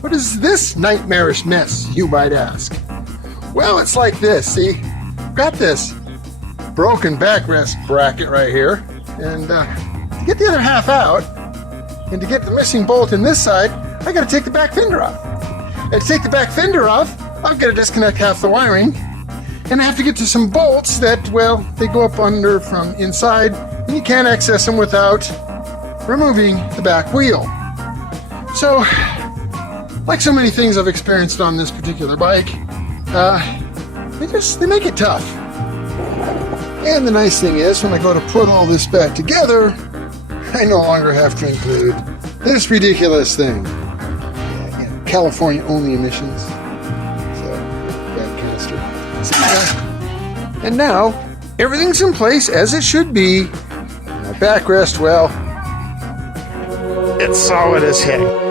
What is this nightmarish mess, you might ask? Well, it's like this, see? Got this broken backrest bracket right here, and to get the other half out, and to get the missing bolt in this side, I gotta take the back fender off. And to take the back fender off, I've gotta disconnect half the wiring, and I have to get to some bolts that, well, they go up under from inside, and you can't access them without removing the back wheel. So, like so many things I've experienced on this particular bike, they make it tough. And the nice thing is, when I go to put all this back together, I no longer have to include this ridiculous thing. California only emissions. So, bad canister. And now, everything's in place as it should be. My backrest, well, it's solid as heck.